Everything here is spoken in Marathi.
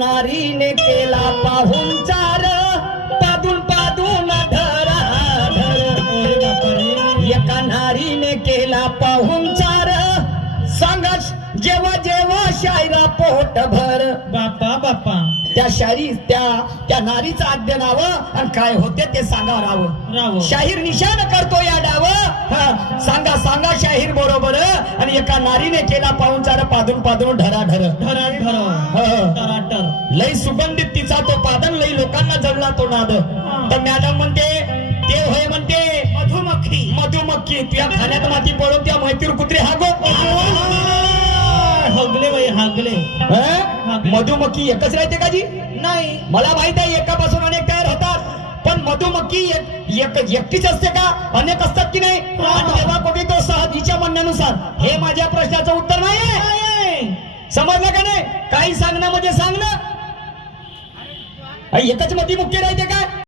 नारीने केला पाहुणचार, पादून पादून धरा धर. एका नारीने केला पाहुणचार, सांगा जेव्हा जेव्हा शायरा पोट भर. बापा बापा त्या शायरी त्या नारीचं आद्य नाव आणि काय होते ते सांगा राव. शाहीर निशान करतो या डाव. सांगा सांगा शाहीर बरोबर. आणि एका नारीने केला पाहुणचार, पादून पादून ढरा ढर. लई सुगंधित तिचा तो पादन, लई लोकांना जडला तो नाद. तर मॅडम म्हणते ते होय म्हणते मधुमक्खी. मधुमक्खी तुझ्या खाण्यात माती पडून त्या मैत्रीर कुत्रे हागले बाई हागले. मधुमक्खी एकच राहते का जी? नाही, मला माहित आहे एकापासून अनेक तयार होतात, पण मधुमक्खी एकटीच असते का? अनेक असतात की नाही? तेव्हा कोणी तो सहजीच्या म्हणण्यानुसार. हे माझ्या प्रश्नाचं उत्तर नाही. समजलं का नाही? काही सांगणं म्हणजे सांगणं. एकच मधुमक्खी राहते का?